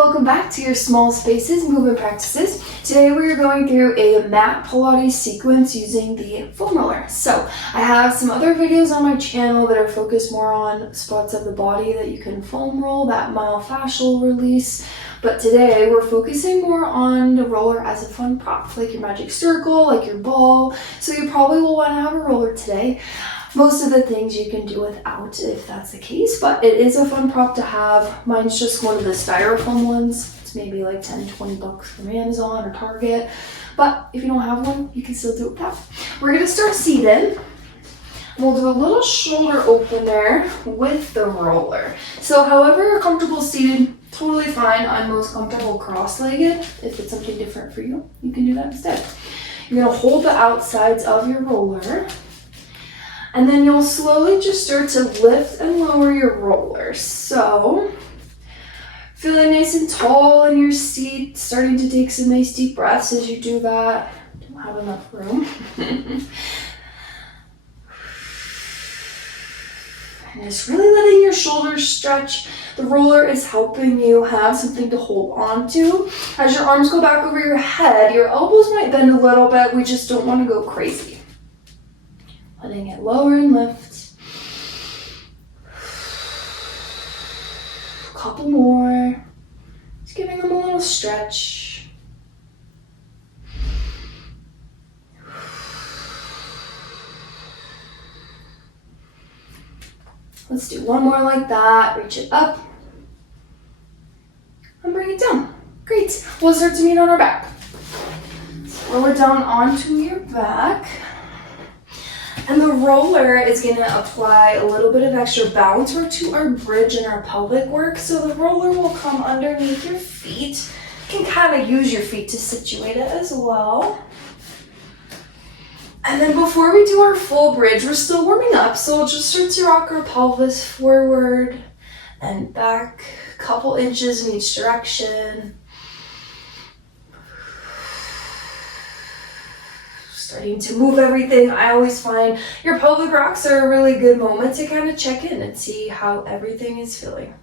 welcome back to your Small Spaces movement practices. Today we are going through a mat Pilates sequence using the foam roller. So I have some other videos on my channel that are focused more on spots of the body that you can foam roll, that myofascial release. But today we're focusing more on the roller as a fun prop, like your magic circle, like your ball. So you probably will want to have a roller today. Most of the things you can do without if that's the case, but it is a fun prop to have. Mine's just one of the styrofoam ones. It's maybe like 10-20 bucks from Amazon or Target. But if you don't have one, you can still do it without. We're gonna start seated. We'll do a little shoulder opener with the roller. So however you're comfortable seated, totally fine. I'm most comfortable cross-legged. If it's something different for you, you can do that instead. You're gonna hold the outsides of your roller. And then you'll slowly just start to lift and lower your roller. So, feeling nice and tall in your seat, starting to take some nice deep breaths as you do that. Don't have enough room. And just really letting your shoulders stretch. The roller is helping you have something to hold on to. As your arms go back over your head, your elbows might bend a little bit. We just don't want to go crazy. Letting it lower and lift. A couple more. Just giving them a little stretch. Let's do one more like that. Reach it up. And bring it down. Great. We'll start to meet on our back. So lower down onto your back. And the roller is going to apply a little bit of extra balance work to our bridge and our pelvic work. So the roller will come underneath your feet. You can kind of use your feet to situate it as well. And then before we do our full bridge, we're still warming up. So we'll just start to rock our pelvis forward and back a couple inches in each direction. Starting to move everything. I always find your pelvic rocks are a really good moment to kind of check in and see how everything is feeling.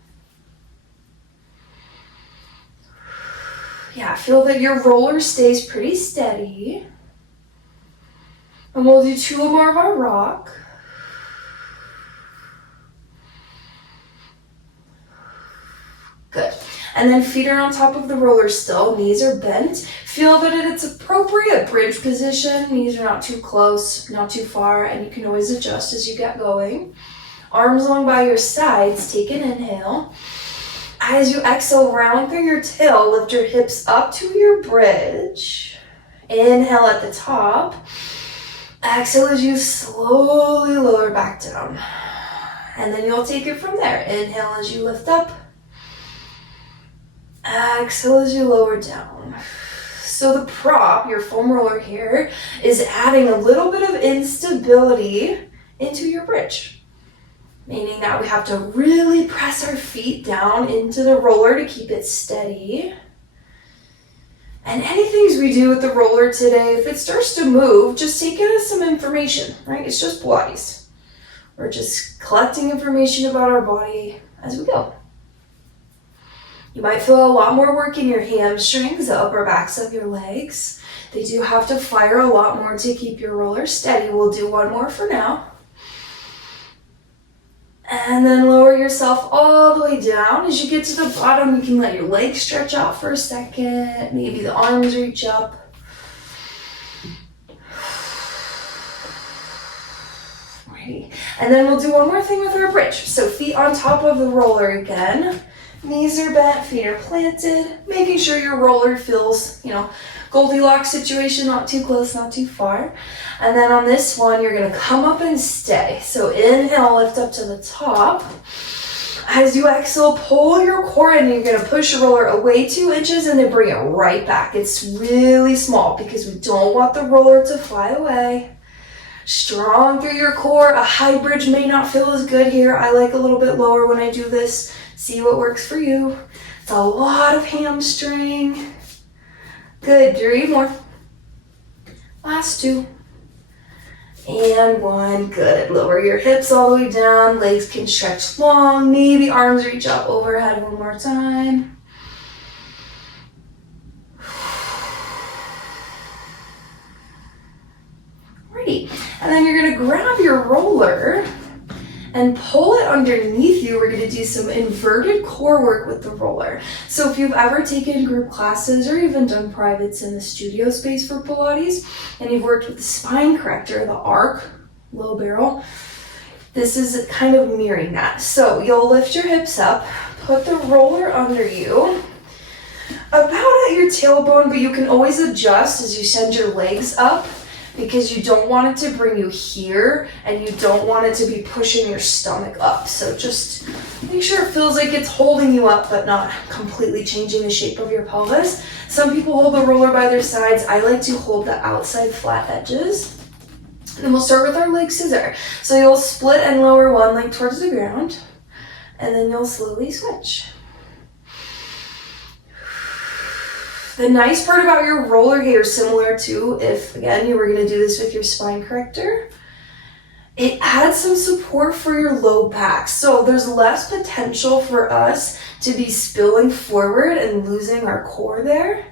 Yeah, feel that your roller stays pretty steady. And we'll do two more of our rock. Good. And then feet are on top of the roller still, knees are bent. Feel that in its appropriate bridge position, knees are not too close, not too far, and you can always adjust as you get going. Arms along by your sides, take an inhale. As you exhale, round through your tail, lift your hips up to your bridge. Inhale at the top. Exhale as you slowly lower back down. And then you'll take it from there. Inhale as you lift up. Exhale as you lower down. So the prop, your foam roller here, is adding a little bit of instability into your bridge. Meaning that we have to really press our feet down into the roller to keep it steady. And anything we do with the roller today, if it starts to move, just take it as some information, right? It's just Pilates. We're just collecting information about our body as we go. You might feel a lot more work in your hamstrings, the upper backs of your legs. They do have to fire a lot more to keep your roller steady. We'll do one more for now. And then lower yourself all the way down. As you get to the bottom, you can let your legs stretch out for a second. Maybe the arms reach up. Alrighty. And then we'll do one more thing with our bridge. So feet on top of the roller again. Knees are bent, feet are planted, making sure your roller feels, Goldilocks situation, not too close, not too far. And then on this one, you're gonna come up and stay. So inhale, lift up to the top. As you exhale, pull your core in, and you're gonna push your roller away 2 inches and then bring it right back. It's really small because we don't want the roller to fly away. Strong through your core. A high bridge may not feel as good here. I like a little bit lower when I do this. See what works for you. It's a lot of hamstring. Good, 3 more. Last 2. And 1, good. Lower your hips all the way down. Legs can stretch long. Maybe arms reach up overhead one more time. And then you're gonna grab your roller and pull it underneath you. We're gonna do some inverted core work with the roller. So if you've ever taken group classes or even done privates in the studio space for Pilates, and you've worked with the spine corrector, the arc, low barrel, this is kind of mirroring that. So you'll lift your hips up, put the roller under you, about at your tailbone, but you can always adjust as you send your legs up, because you don't want it to bring you here and you don't want it to be pushing your stomach up. So just make sure it feels like it's holding you up but not completely changing the shape of your pelvis. Some people hold the roller by their sides. I like to hold the outside flat edges. And then we'll start with our leg scissor. So you'll split and lower one leg towards the ground, and then you'll slowly switch. The nice part about your roller here, similar to if, again, you were gonna do this with your spine corrector, it adds some support for your low back. So there's less potential for us to be spilling forward and losing our core there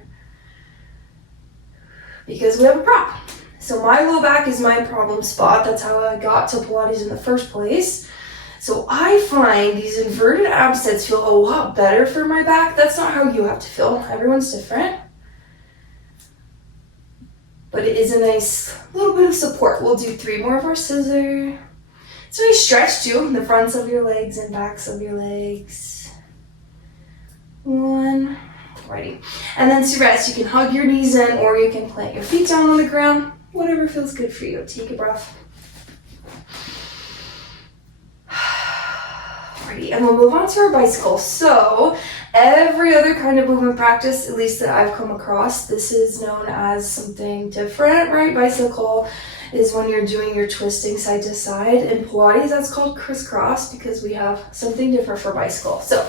because we have a prop. So my low back is my problem spot. That's how I got to Pilates in the first place. So I find these inverted ab sets feel a lot better for my back. That's not how you have to feel. Everyone's different. But it is a nice little bit of support. We'll do 3 more of our scissor. So you stretch too, the fronts of your legs and backs of your legs. 1, righty. And then to rest, you can hug your knees in or you can plant your feet down on the ground. Whatever feels good for you. Take a breath. And we'll move on to our bicycle. So every other kind of movement practice, at least that I've come across, this is known as something different, right? Bicycle is when you're doing your twisting side to side. In Pilates, that's called crisscross because we have something different for bicycle. So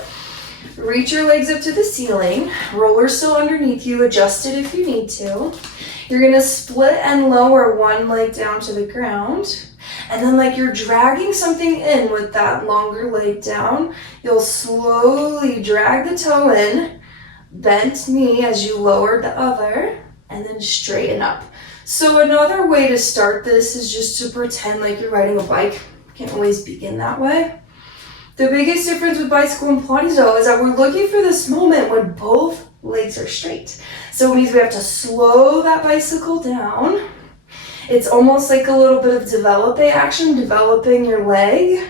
reach your legs up to the ceiling, roller still underneath you, adjust it if you need to. You're gonna split and lower one leg down to the ground. And then like you're dragging something in with that longer leg down, you'll slowly drag the toe in, bent knee as you lower the other, and then straighten up. So another way to start this is just to pretend like you're riding a bike. You can't always begin that way. The biggest difference with bicycle and Pilates though is that we're looking for this moment when both legs are straight. So it means we have to slow that bicycle down. It's almost like a little bit of developing action, developing your leg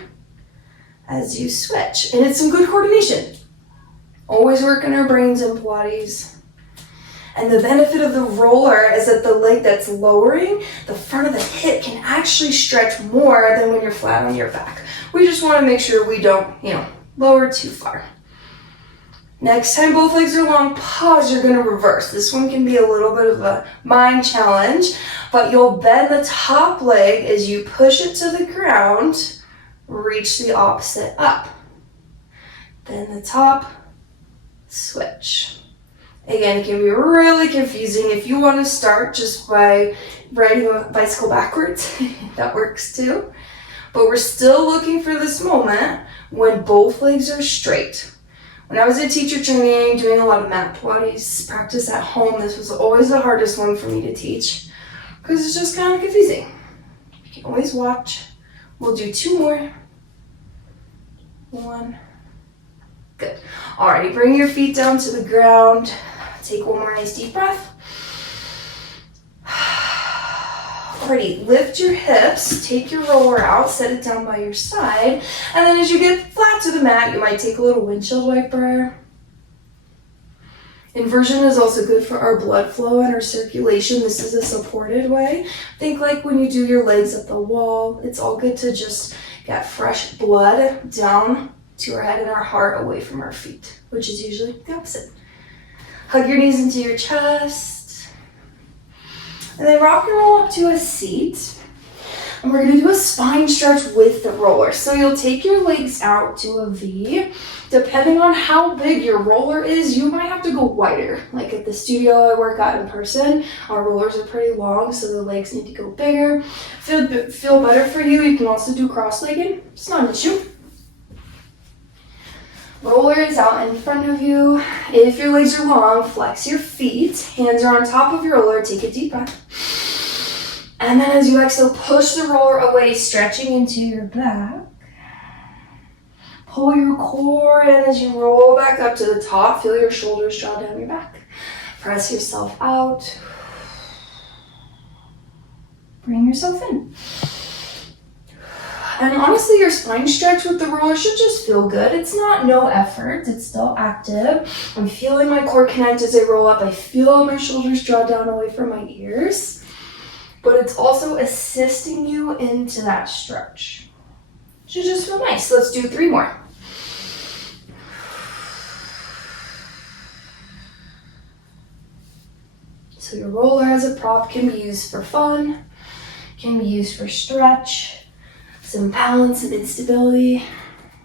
as you switch. And it's some good coordination. Always working our brains in Pilates. And the benefit of the roller is that the leg that's lowering, the front of the hip can actually stretch more than when you're flat on your back. We just want to make sure we don't, lower too far. Next time both legs are long, pause, you're gonna reverse. This one can be a little bit of a mind challenge, but you'll bend the top leg as you push it to the ground, reach the opposite up. Bend the top, switch. Again, it can be really confusing. If you wanna start just by riding a bicycle backwards, that works too. But we're still looking for this moment when both legs are straight. When I was in teacher training, doing a lot of mat Pilates practice at home, this was always the hardest one for me to teach because it's just kind of confusing. You can always watch. We'll do 2 more. 1. Good. Alrighty, bring your feet down to the ground. Take 1 more nice deep breath. Alrighty, lift your hips, take your roller out, set it down by your side, and then as you get flat to the mat, you might take a little windshield wiper. Inversion is also good for our blood flow and our circulation. This is a supported way. Think like when you do your legs at the wall, it's all good to just get fresh blood down to our head and our heart away from our feet, which is usually the opposite. Hug your knees into your chest. And then rock and roll up to a seat. And we're gonna do a spine stretch with the roller. So you'll take your legs out to a V. Depending on how big your roller is, you might have to go wider. Like at the studio I work at in person, our rollers are pretty long, so the legs need to go bigger. Feel better for you, you can also do cross-legged. It's not an issue. Roller is out in front of you. If your legs are long, flex your feet. Hands are on top of your roller. Take a deep breath. And then as you exhale, push the roller away, stretching into your back. Pull your core in as you roll back up to the top. Feel your shoulders draw down your back. Press yourself out. Bring yourself in. And honestly, your spine stretch with the roller should just feel good. It's not no effort. It's still active. I'm feeling my core connect as I roll up. I feel my shoulders draw down away from my ears. But it's also assisting you into that stretch. Should just feel nice. Let's do 3 more. So your roller as a prop can be used for fun, can be used for stretch, some balance and instability,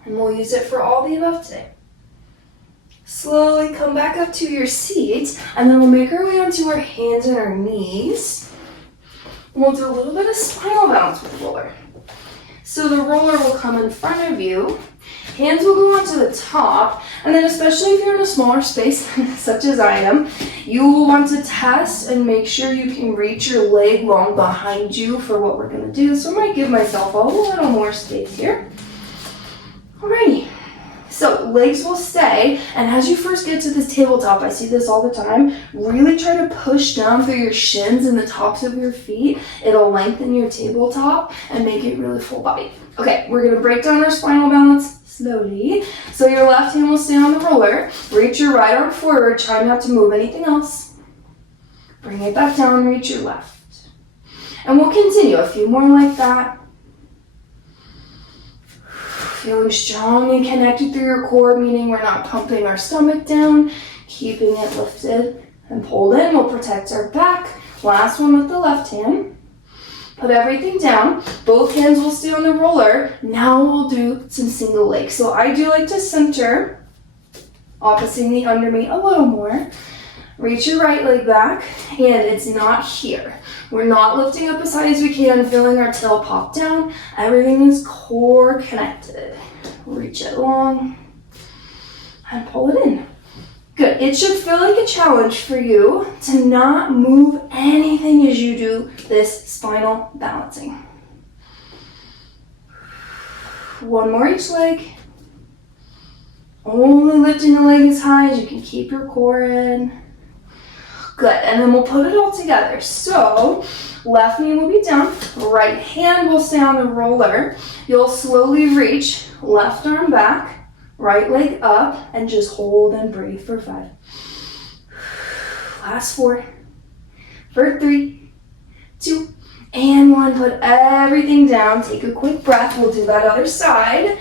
and we'll use it for all the above today. Slowly come back up to your seat, and then we'll make our way onto our hands and our knees. And we'll do a little bit of spinal balance with the roller. So the roller will come in front of you, hands will go onto the top, and then especially if you're in a smaller space, such as I am, you will want to test and make sure you can reach your leg long behind you for what we're going to do. So I might give myself a little more space here. Alrighty. So legs will stay, and as you first get to this tabletop, I see this all the time, really try to push down through your shins and the tops of your feet. It'll lengthen your tabletop and make it really full body. Okay, we're gonna break down our spinal balance slowly. So your left hand will stay on the roller, reach your right arm forward, try not to move anything else. Bring it back down, reach your left. And we'll continue a few more like that. Feeling strong and connected through your core, meaning we're not pumping our stomach down, keeping it lifted and pulled in. We'll protect our back. Last one with the left hand. Put everything down. Both hands will stay on the roller. Now we'll do some single legs. So I do like to center, opposite the under me a little more. Reach your right leg back, and it's not here. We're not lifting up as high as we can, feeling our tail pop down. Everything is core connected. Reach it long and pull it in. Good. It should feel like a challenge for you to not move anything as you do this spinal balancing. 1 more each leg. Only lifting the leg as high as you can keep your core in. Good, and then we'll put it all together. So, left knee will be down, right hand will stay on the roller. You'll slowly reach left arm back, right leg up, and just hold and breathe for 5. Last 4, for 3, 2, and 1. Put everything down, take a quick breath. We'll do that other side.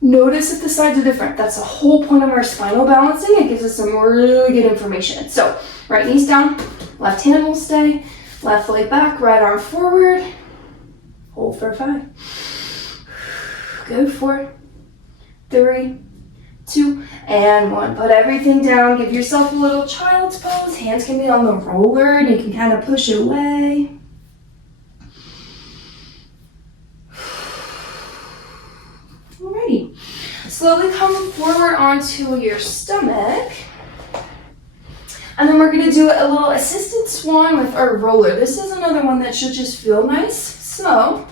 Notice if the sides are different. That's the whole point of our spinal balancing. It gives us some really good information. So, right knee's down, left hand will stay, left leg back, right arm forward. Hold for 5. Go 4, 3, 2, and 1. Put everything down. Give yourself a little child's pose. Hands can be on the roller and you can kind of push it away. Alrighty. Slowly come forward onto your stomach. And then we're going to do a little assisted swan with our roller. This is another one that should just feel nice. So,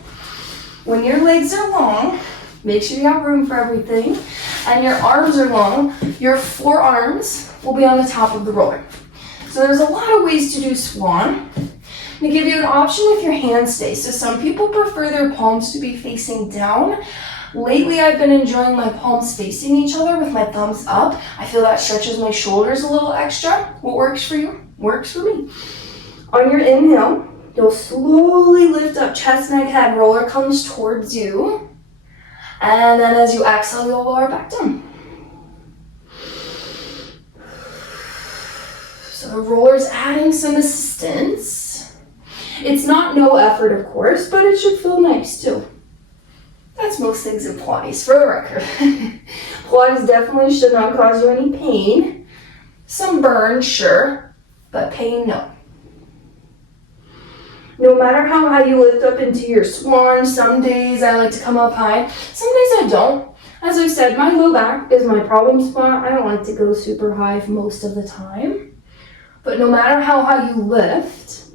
when your legs are long, make sure you have room for everything. And your arms are long, your forearms will be on the top of the roller. So there's a lot of ways to do swan. I'm going to give you an option if your hands stay. So some people prefer their palms to be facing down. Lately, I've been enjoying my palms facing each other with my thumbs up. I feel that stretches my shoulders a little extra. What works for you? Works for me. On your inhale, you'll slowly lift up, chest, neck, head. Roller comes towards you. And then as you exhale, you'll lower back down. So the roller's adding some assistance. It's not no effort, of course, but it should feel nice too. That's most things in Pilates, for the record. Pilates definitely should not cause you any pain. Some burn, sure, but pain, no. No matter how high you lift up into your swan, some days I like to come up high, some days I don't. As I said, my low back is my problem spot. I don't like to go super high most of the time. But no matter how high you lift,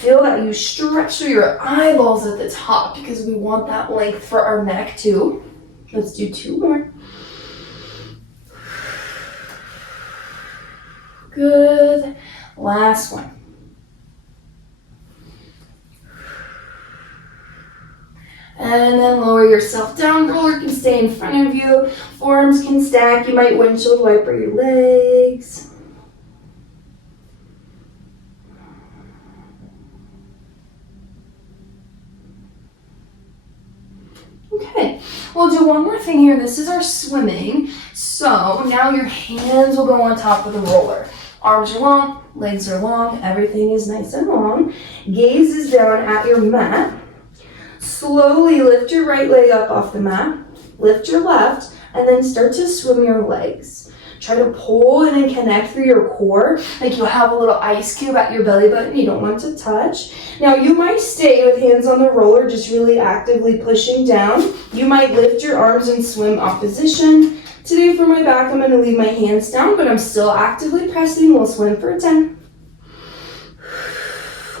Feel that you stretch through your eyeballs at the top because we want that length for our neck too. Let's do 2 more. Good. Last one. And then lower yourself down. Roller can stay in front of you. Forearms can stack. You might windshield wiper your legs. Okay, we'll do one more thing here. This is our swimming. So now your hands will go on top of the roller. Arms are long, legs are long, everything is nice and long. Gaze is down at your mat. Slowly lift your right leg up off the mat, lift your left, and then start to swim your legs. Try to pull in and connect through your core, like you have a little ice cube at your belly button you don't want to touch. Now you might stay with hands on the roller, just really actively pushing down. You might lift your arms and swim opposition. Today for my back, I'm going to leave my hands down, but I'm still actively pressing. We'll swim for 10.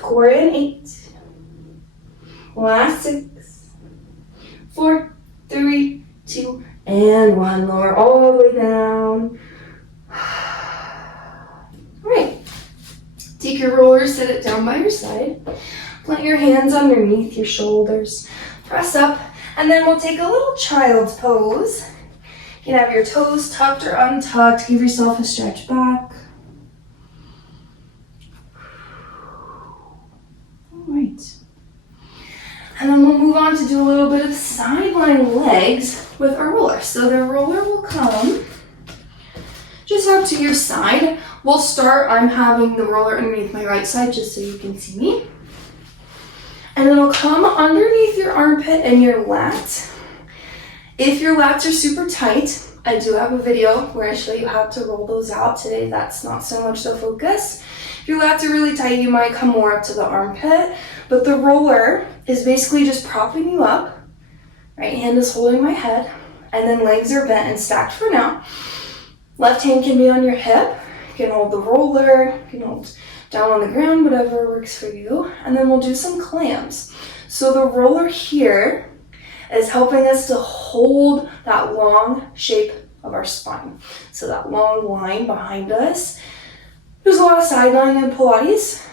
Core in 8. Last 6, 4, 3, 2, and 1. Lower all the way down. All right. Take your roller, set it down by your side. Plant your hands underneath your shoulders. Press up, and then we'll take a little child's pose. You can have your toes tucked or untucked. Give yourself a stretch back. All right. And then we'll move on to do a little bit of sideline legs with our roller. So the roller will come just up to your side. We'll start, I'm having the roller underneath my right side just so you can see me. And it'll come underneath your armpit and your lat. If your lats are super tight, I do have a video where I show you how to roll those out. Today, that's not so much the focus. If your lats are really tight, you might come more up to the armpit, but the roller is basically just propping you up. Right hand is holding my head, and then legs are bent and stacked for now. Left hand can be on your hip. You can hold the roller, you can hold down on the ground, whatever works for you. And then we'll do some clams. So the roller here is helping us to hold that long shape of our spine. So that long line behind us. There's a lot of sideline in Pilates.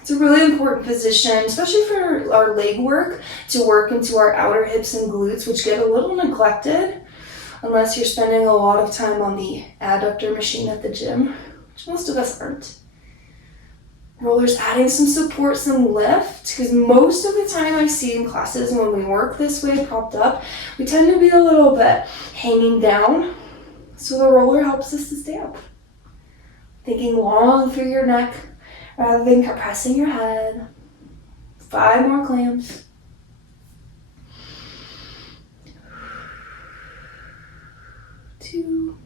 It's a really important position, especially for our leg work, to work into our outer hips and glutes, which get a little neglected unless you're spending a lot of time on the adductor machine at the gym, which most of us aren't. Rollers adding some support, some lift, because most of the time I see in classes when we work this way propped up, we tend to be a little bit hanging down. So the roller helps us to stay up. Thinking long through your neck rather than compressing your head. 5 more clams. 2,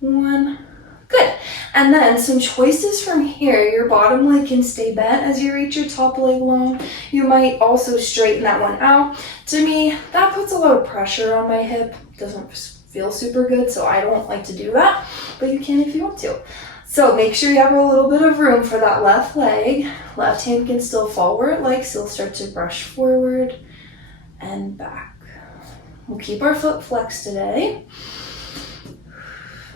1. Good. And then some choices from here. Your bottom leg can stay bent as you reach your top leg long. You might also straighten that one out. To me, that puts a lot of pressure on my hip. Doesn't feel super good, so I don't like to do that. But you can if you want to. So make sure you have a little bit of room for that left leg. Left hand can still fall where it likes. It'll start to brush forward and back. We'll keep our foot flexed today.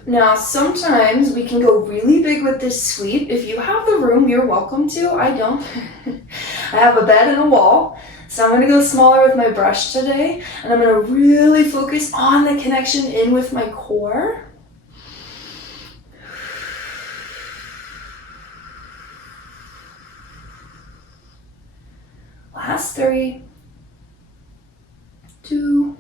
Now, sometimes we can go really big with this sweep. If you have the room, you're welcome to. I don't. I have a bed and a wall. So I'm going to go smaller with my brush today. And I'm going to really focus on the connection in with my core. Last 3, 2,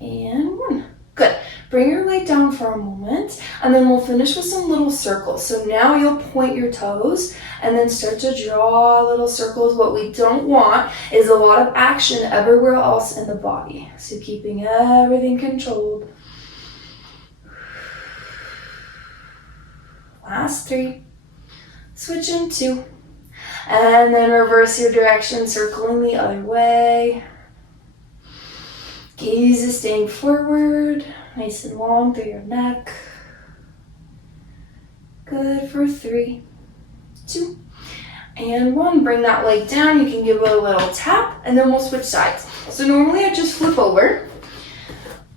and 1. Good. Bring your leg down for a moment, and then we'll finish with some little circles. So now you'll point your toes and then start to draw little circles. What we don't want is a lot of action everywhere else in the body. So keeping everything controlled. Last 3. Switch in 2. And then reverse your direction, circling the other way. Gaze is staying forward, nice and long through your neck. Good for 3, 2, And 1. Bring that leg down. You can give it a little tap, and then we'll switch sides. So normally I just flip over,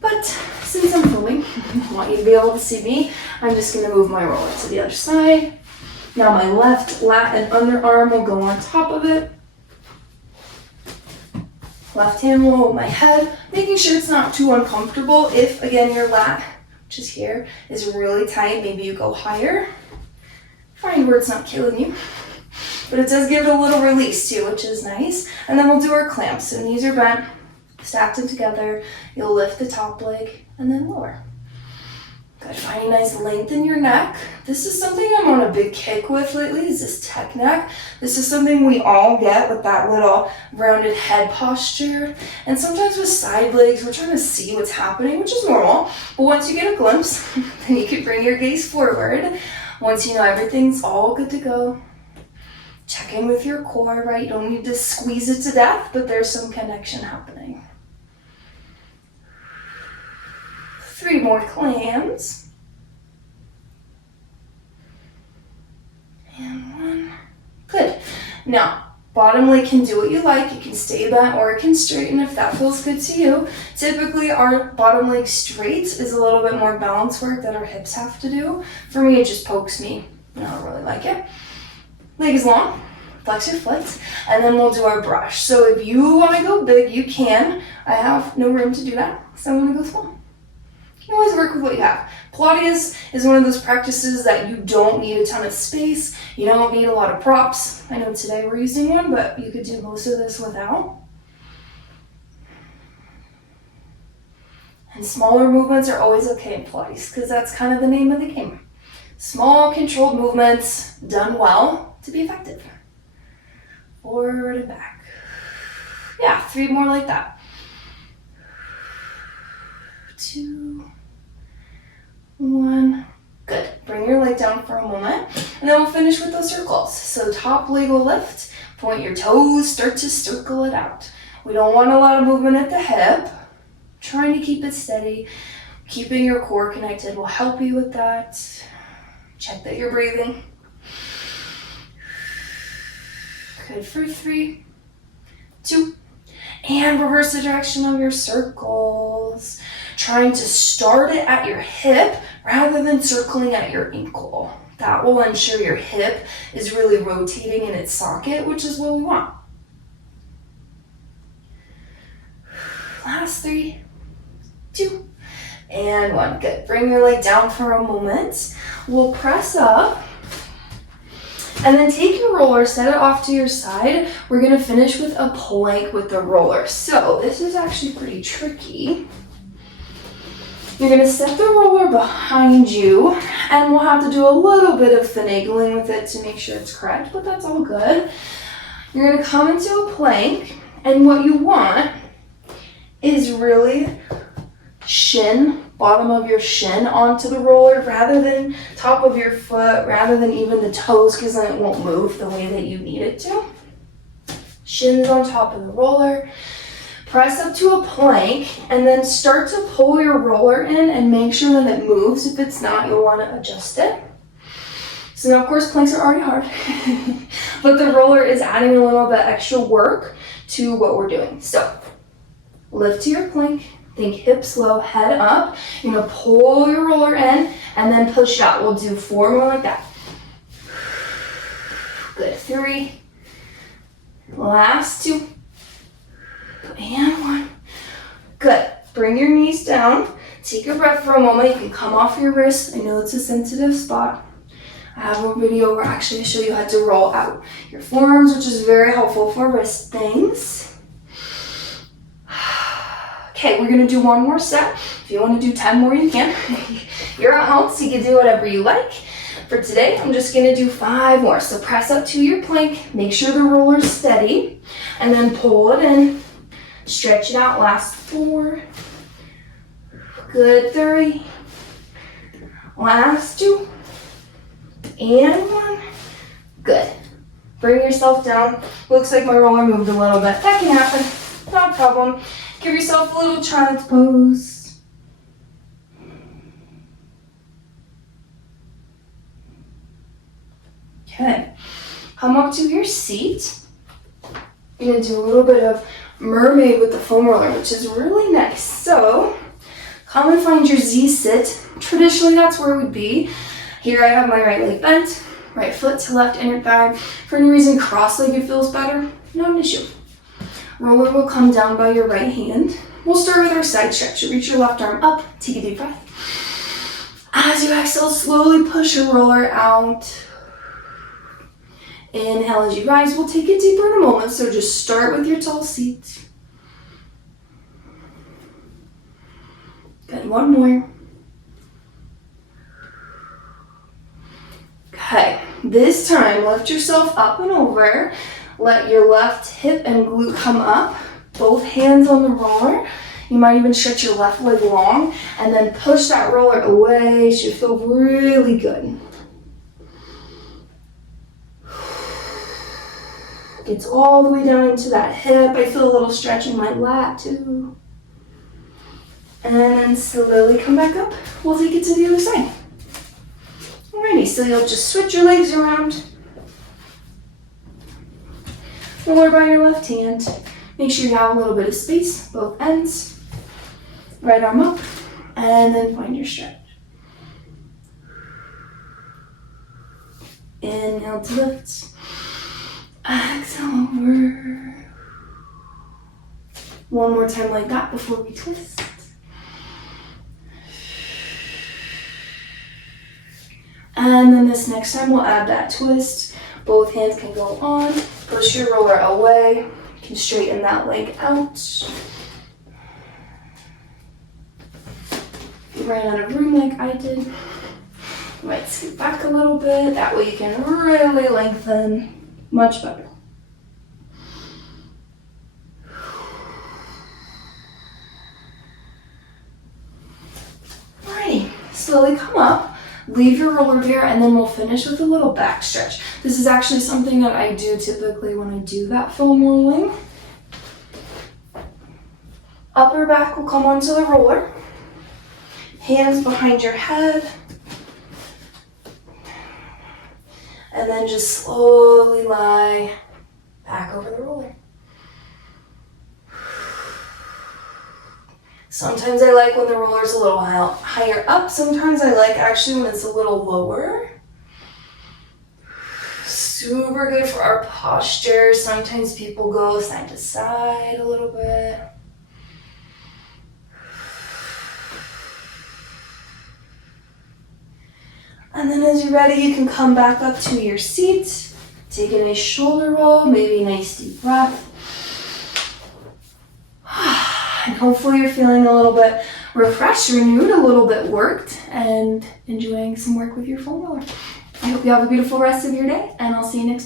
but since I'm filming, I want you to be able to see me. I'm just going to move my roller to the other side. Now my left lat and underarm will go on top of it. Left hand will hold my head, making sure it's not too uncomfortable. If, again, your lat, which is here, is really tight, maybe you go higher. Find where it's not killing you. But it does give it a little release too, which is nice. And then we'll do our clamps. So knees are bent, stack them together. You'll lift the top leg and then lower. Good, find a nice length in your neck. This is something I'm on a big kick with lately, is this tech neck. This is something we all get with that little rounded head posture. And sometimes with side legs, we're trying to see what's happening, which is normal. But once you get a glimpse, then you can bring your gaze forward. Once you know everything's all good to go, check in with your core, right? You don't need to squeeze it to death, but there's some connection happening. 3 more clams. And 1. Good. Now, bottom leg can do what you like. You can stay bent or it can straighten if that feels good to you. Typically, our bottom leg straight is a little bit more balance work that our hips have to do. For me, it just pokes me. I don't really like it. Leg is long, flex your foot, and then we'll do our brush. So if you want to go big, you can. I have no room to do that, so I'm going to go small. You can always work with what you have. Pilates is one of those practices that you don't need a ton of space. You don't need a lot of props. I know today we're using one, but you could do most of this without. And smaller movements are always okay in Pilates because that's kind of the name of the game. Small, controlled movements done well to be effective. Forward and back. Yeah, 3 more like that. 2, 1. Good. Bring your leg down for a moment, and then we'll finish with those circles. So top leg will lift, point your toes, start to circle it out. We don't want a lot of movement at the hip. Trying to keep it steady. Keeping your core connected will help you with that. Check that you're breathing. Good for 3, 2, and reverse the direction of your circles. Trying to start it at your hip rather than circling at your ankle. That will ensure your hip is really rotating in its socket, which is what we want. Last 3, 2, and 1. Good. Bring your leg down for a moment. We'll press up. And then take your roller, set it off to your side. We're going to finish with a plank with the roller. So this is actually pretty tricky. You're going to set the roller behind you, and we'll have to do a little bit of finagling with it to make sure it's correct, but that's all good. You're going to come into a plank, and what you want is really bottom of your shin onto the roller rather than top of your foot, rather than even the toes, because then it won't move the way that you need it to. Shins on top of the roller. Press up to a plank and then start to pull your roller in and make sure that it moves. If it's not, you'll want to adjust it. So now, of course, planks are already hard, but the roller is adding a little bit extra work to what we're doing. So lift to your plank. Think hips low, head up. You're going to pull your roller in and then push out. We'll do 4 more like that. Good. 3. Last 2. And 1. Good. Bring your knees down. Take a breath for a moment. You can come off your wrists. I know it's a sensitive spot. I have a video where actually I show you how to roll out your forearms, which is very helpful for wrist things. Okay, we're going to do 1 more set. If you want to do 10 more, you can. You're at home, so you can do whatever you like. For today, I'm just going to do 5 more. So press up to your plank. Make sure the roller's steady. And then pull it in. Stretch it out. Last 4. Good. 3. Last 2. And 1. Good. Bring yourself down. Looks like my roller moved a little bit. That can happen. Not a problem. Give yourself a little child's pose. Okay. Come up to your seat. You're gonna do a little bit of Mermaid with the foam roller, which is really nice. So come and find your Z sit. Traditionally, that's where it would be. Here I have my right leg bent, right foot to left inner thigh. For any reason, cross-legged feels better, not an issue. Roller will come down by your right hand. We'll start with our side stretch. You reach your left arm up, take a deep breath. As you exhale, slowly push your roller out. Inhale as you rise. We'll take it deeper in a moment, so just start with your tall seat. Good, one more. Okay, this time lift yourself up and over. Let your left hip and glute come up. Both hands on the roller. You might even stretch your left leg long and then push that roller away. Should feel really good. Gets all the way down into that hip. I feel a little stretch in my lat too. And then slowly come back up. We'll take it to the other side. Alrighty, so you'll just switch your legs around. Roller by your left hand. Make sure you have a little bit of space, both ends. Right arm up, and then find your stretch. Inhale to lift. Exhale over. One more time like that before we twist. And then this next time we'll add that twist. Both hands can go on. Push your roller away. You can straighten that leg out. If you ran out of room like I did, you might scoot back a little bit. That way you can really lengthen. Much better. Alrighty, slowly come up. Leave your roller there, and then we'll finish with a little back stretch. This is actually something that I do typically when I do that foam rolling. Upper back will come onto the roller. Hands behind your head. And then just slowly lie back over the roller. Sometimes I like when the roller's a little higher up. Sometimes I like actually when it's a little lower. Super good for our posture. Sometimes people go side to side a little bit. And then as you're ready, you can come back up to your seat. Take a nice shoulder roll, maybe a nice deep breath. And hopefully you're feeling a little bit refreshed, renewed, a little bit worked, and enjoying some work with your foam roller. I hope you have a beautiful rest of your day, and I'll see you next time.